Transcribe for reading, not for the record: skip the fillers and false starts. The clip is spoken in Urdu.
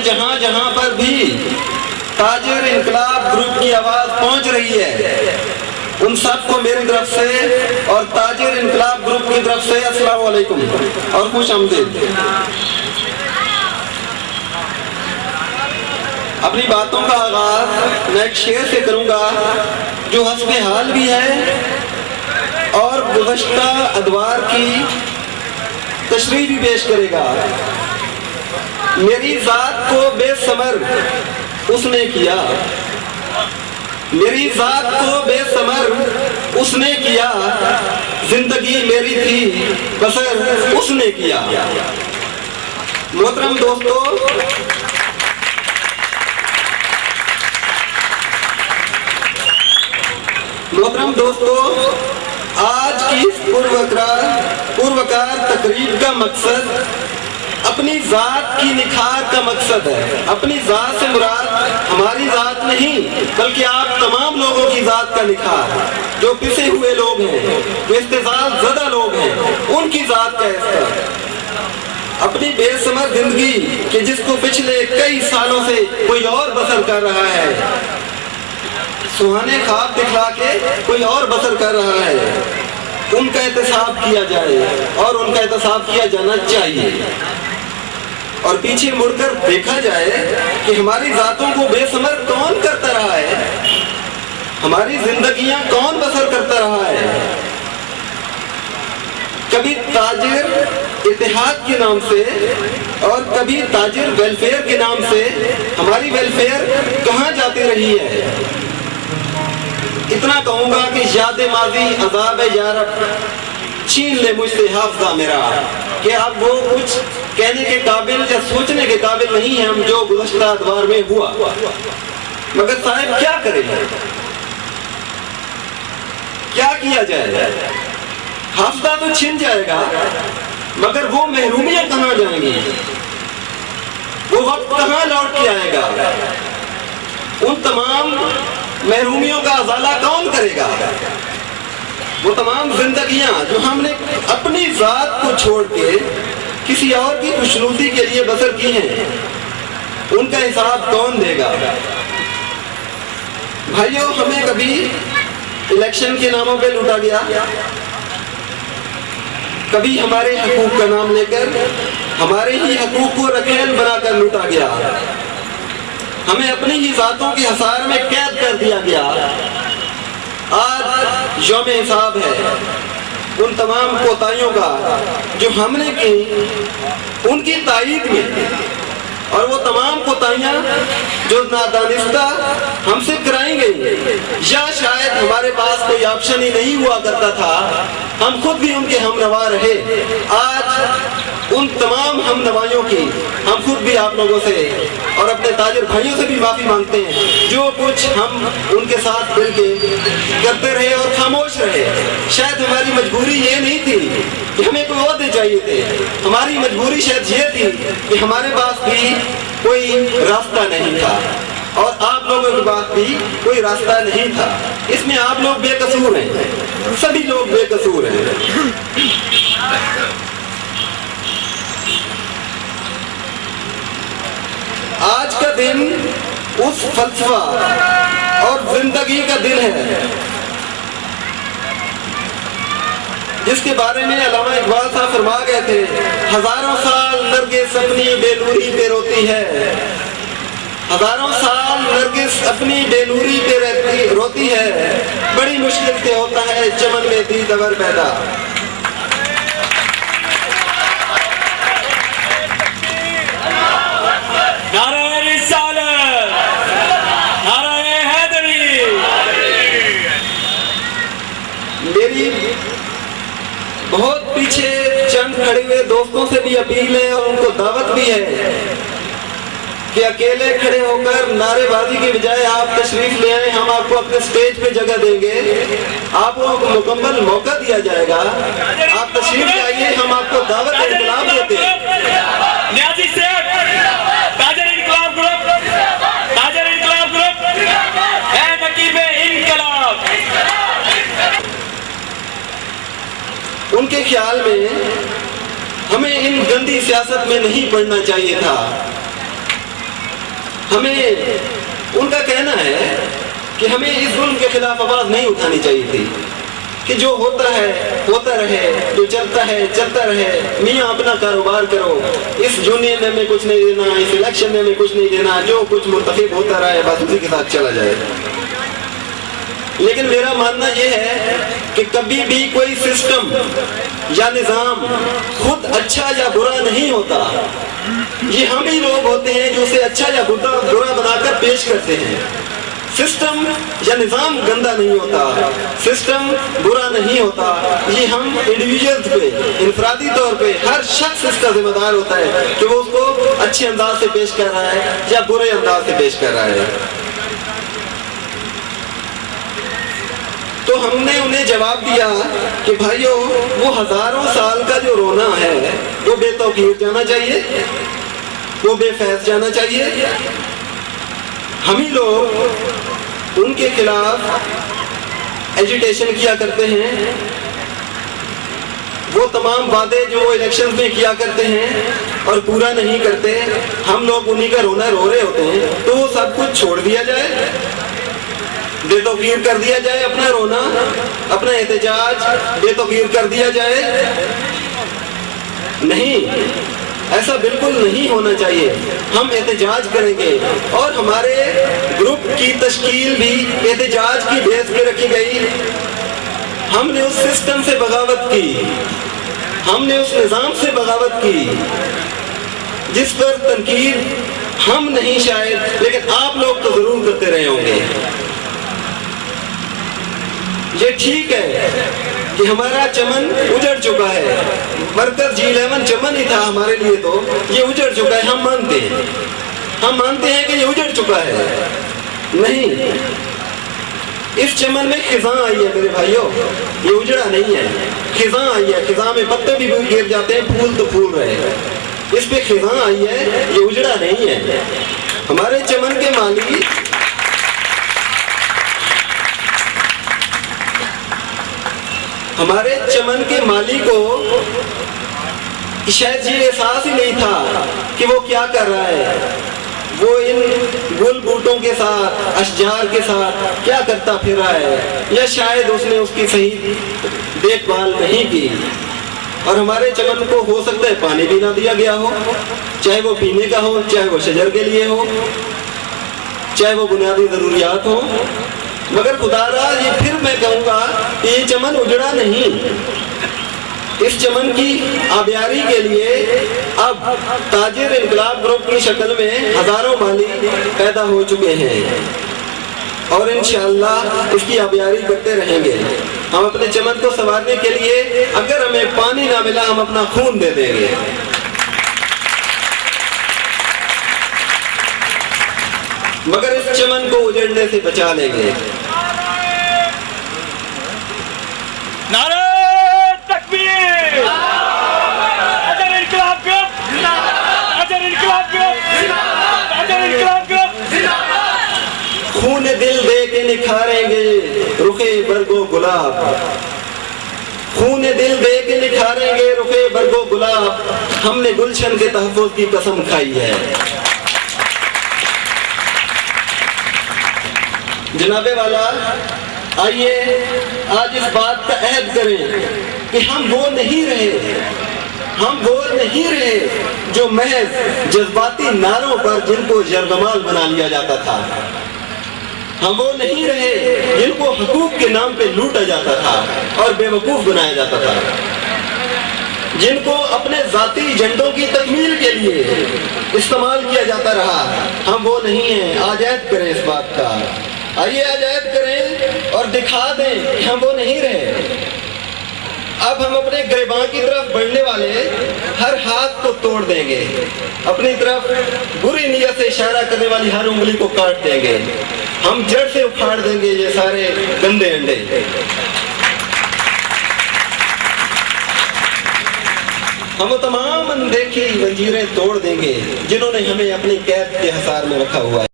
میں جہاں جہاں پر بھی تاجر انقلاب گروپ کی آواز پہنچ رہی ہے ان سب کو میری طرف سے اور تاجر انقلاب گروپ کی طرف سے السلام علیکم اور خوش آمدید۔ اپنی باتوں کا آغاز میں ایک شعر سے کروں گا جو حسب حال بھی ہے اور گزشتہ ادوار کی تشریح بھی پیش کرے گا۔ میری ذات کو بے ثمر اس نے کیا، میری ذات کو بے ثمر اس نے کیا، زندگی میری تھی بسر اس نے کیا۔ محترم دوستو، آج کی اس پروقار تقریب کا مقصد اپنی ذات کی نکھار کا مقصد ہے۔ اپنی ذات سے مراد ہماری ذات نہیں بلکہ آپ تمام لوگوں کی ذات کا نکھار، جو پسے ہوئے لوگ ہیں، جو استعزاز زدہ لوگ ہیں، ان کی ذات کا احساس۔ اپنی بے ثمر زندگی کہ جس کو پچھلے کئی سالوں سے کوئی اور بسر کر رہا ہے، سہانے خواب دکھلا کے کوئی اور بسر کر رہا ہے، ان کا احتساب کیا جائے اور ان کا احتساب کیا جانا چاہیے، اور پیچھے مڑ کر دیکھا جائے کہ ہماری ذاتوں کو بے ثمر کون کرتا رہا ہے، ہماری زندگیاں کون بسر کرتا رہا ہے۔ کبھی تاجر اتحاد کے نام سے اور کبھی تاجر ویلفیئر کے نام سے ہماری ویلفیئر کہاں جاتی رہی ہے۔ اتنا کہوں گا کہ یاد ماضی عذاب یا رب چھین لے مجھ سے حافظہ میرا، کہ اب وہ کچھ کہنے کے قابل یا سوچنے کے قابل نہیں ہے ہم جو گزشتہ ادوار میں ہوا، مگر صاحب کیا کریں، کیا کیا جائے۔ حافظہ تو چھن جائے گا مگر وہ محرومیاں کہاں جائیں گی، وہ وقت کہاں لوٹ کے آئے گا، ان تمام محرومیوں کا ازالہ کون کرے گا۔ وہ تمام زندگیاں جو ہم نے اپنی ذات کو چھوڑ کے کسی اور کی خوشنودی کے لیے بسر کی ہیں، ان کا حساب کون دے گا۔ بھائیو، ہمیں کبھی الیکشن کے ناموں پہ لوٹا گیا، کبھی ہمارے حقوق کا نام لے کر ہمارے ہی حقوق کو رکھیل بنا کر لوٹا گیا، ہمیں اپنی ہی ذاتوں کے حصار میں قید کر دیا گیا۔ آج یوم حساب ہے ان تمام کوتاہیوں کا جو ہم نے کی، ان کی تائید میں، اور وہ تمام کوتاہیاں جو نادانستہ ہم سے کرائی گئی، یا شاید ہمارے پاس کوئی آپشن ہی نہیں ہوا کرتا تھا، ہم خود بھی ان کے ہم نوا رہے۔ آج ان تمام ہم نوائیوں کی ہم خود بھی آپ لوگوں سے اور اپنے تاجر بھائیوں سے بھی معافی مانگتے ہیں، جو کچھ ہم ان کے ساتھ مل کے کرتے رہے اور خاموش رہے۔ شاید ہماری مجبوری یہ نہیں تھی کہ ہمیں کوئی عہدے چاہیے تھے، ہماری مجبوری شاید یہ تھی کہ ہمارے پاس بھی کوئی راستہ نہیں تھا اور آپ لوگوں کے پاس بھی کوئی راستہ نہیں تھا۔ اس میں آپ لوگ بے قصور ہیں، سبھی لوگ بے قصور ہیں۔ آج کا دن اس فلسفہ اور زندگی کا دن ہے جس کے بارے میں علامہ اقبال صاحب فرما گئے تھے، ہزاروں سال نرگس اپنی بے نوری پہ روتی ہے، ہزاروں سال نرگس اپنی بے نوری پہ روتی ہے، بڑی مشکل سے ہوتا ہے چمن میں دیدور پیدا۔ میری بہت پیچھے چند کھڑے ہوئے دوستوں سے بھی اپیل ہے اور ان کو دعوت بھی ہے کہ اکیلے کھڑے ہو کر نعرے بازی کے بجائے آپ تشریف لے آئیں، ہم آپ کو اپنے سٹیج پہ جگہ دیں گے، آپ کو مکمل موقع دیا جائے گا، آپ تشریف لے آئیے، ہم آپ کو دعوت انقلاب دیتے ہیں۔ ان کے خیال میں ہمیں ان گندی سیاست میں نہیں پڑنا چاہیے تھا، ہمیں ان کا کہنا ہے کہ ہمیں اس ظلم کے خلاف آواز نہیں اٹھانی چاہیے تھی کہ جو ہوتا ہے ہوتا رہے، جو چلتا ہے چلتا رہے، میاں اپنا کاروبار کرو، اس یونین میں کچھ نہیں دینا، اس الیکشن میں کچھ نہیں دینا، جو کچھ مرتکب ہوتا رہے بس اسی کے ساتھ چلا جائے۔ لیکن میرا ماننا یہ ہے کہ کبھی بھی کوئی سسٹم یا نظام خود اچھا یا برا نہیں ہوتا، یہ ہم ہی لوگ ہوتے ہیں جو اسے اچھا یا برا بنا کر پیش کرتے ہیں۔ سسٹم یا نظام گندا نہیں ہوتا، سسٹم برا نہیں ہوتا، یہ ہم انڈیویجولز پہ، انفرادی طور پہ ہر شخص اس کا ذمہ دار ہوتا ہے کہ وہ اس کو اچھے انداز سے پیش کر رہا ہے یا برے انداز سے پیش کر رہا ہے۔ تو ہم نے انہیں جواب دیا کہ بھائیو، وہ ہزاروں سال کا جو رونا ہے وہ بے توقیر جانا چاہیے، وہ بے فیض جانا چاہیے۔ ہم ہی لوگ ان کے خلاف ایجیٹیشن کیا کرتے ہیں، وہ تمام وعدے جو وہ الیکشن میں کیا کرتے ہیں اور پورا نہیں کرتے، ہم لوگ انہی کا رونا رو رہے ہوتے ہیں۔ تو وہ سب کچھ چھوڑ دیا جائے، بے توقیر کر دیا جائے، اپنا رونا، اپنا احتجاج بے توقیر کر دیا جائے؟ نہیں، ایسا بالکل نہیں ہونا چاہیے۔ ہم احتجاج کریں گے، اور ہمارے گروپ کی تشکیل بھی احتجاج کی بیس پہ رکھی گئی۔ ہم نے اس سسٹم سے بغاوت کی، ہم نے اس نظام سے بغاوت کی جس پر تنقید ہم نہیں شاید، لیکن آپ لوگ تو ضرور کرتے رہے ہوں گے۔ یہ ٹھیک ہے کہ ہمارا چمن اجڑ چکا ہے، مرکز G11 چمن ہی تھا ہمارے لیے، تو یہ اجڑ چکا ہے، ہم مانتے ہیں کہ یہ اجڑ چکا ہے۔ نہیں، اس چمن میں خزاں آئی ہے میرے بھائیوں، یہ اجڑا نہیں ہے، خزاں آئی ہے۔ خزاں میں پتے بھی گر جاتے ہیں، پھول تو پھول رہے ہیں، اس پہ خزاں آئی ہے، یہ اجڑا نہیں ہے۔ ہمارے چمن کے مالی ہمارے چمن کے مالی کو شاید یہ احساس ہی نہیں تھا کہ وہ کیا کر رہا ہے، وہ ان گل بوٹوں کے ساتھ، اشجار کے ساتھ کیا کرتا پھر رہا ہے، یا شاید اس نے اس کی صحیح دیکھ بھال نہیں کی۔ اور ہمارے چمن کو ہو سکتا ہے پانی بھی نہ دیا گیا ہو، چاہے وہ پینے کا ہو، چاہے وہ شجر کے لیے ہو، چاہے وہ بنیادی ضروریات ہو۔ مگر خدا را، یہ پھر میں کہوں گا کہ یہ چمن اجڑا نہیں۔ اس چمن کی آبیاری کے لیے اب تاجر انقلاب گروپ کی شکل میں ہزاروں مالی پیدا ہو چکے ہیں، اور انشاءاللہ اس کی آبیاری کرتے رہیں گے۔ ہم اپنے چمن کو سنوارنے کے لیے اگر ہمیں پانی نہ ملا، ہم اپنا خون دے دیں گے۔ مگر اس چمن کو اجڑنے سے بچا لیں گے۔ نعرہ تکبیر! اجر انقلاب گروپ! اجر انقلاب گروپ! اجر انقلاب گروپ! خون دل دے کے نکھاریں گے رخے برگ و گلاب، خون دل دے کے نکھاریں گے رخے برگ و گلاب، ہم نے گلشن کے تحفظ کی قسم کھائی ہے۔ جناب والا، آئیے آج اس بات کا عہد کریں کہ ہم وہ نہیں رہے جو محض جذباتی نعروں پر جن کو یرغمال بنا لیا جاتا تھا، ہم وہ نہیں رہے جن کو حقوق کے نام پہ لوٹا جاتا تھا اور بے وقوف بنایا جاتا تھا، جن کو اپنے ذاتی ایجنڈوں کی تکمیل کے لیے استعمال کیا جاتا رہا۔ ہم وہ نہیں ہیں۔ آج عہد کریں اس بات کا، آئیے آج عہد کریں اور دکھا دیں کہ ہم وہ نہیں رہے۔ اب ہم اپنے گریباں کی طرف بڑھنے والے ہر ہاتھ کو توڑ دیں گے، اپنی طرف بری نیت سے اشارہ کرنے والی ہر انگلی کو کاٹ دیں گے، ہم جڑ سے اکھاڑ دیں گے یہ سارے گندے انڈے۔ ہم تمام اندیکھی زنجیریں توڑ دیں گے جنہوں نے ہمیں اپنی قید کے حصار میں رکھا ہوا ہے۔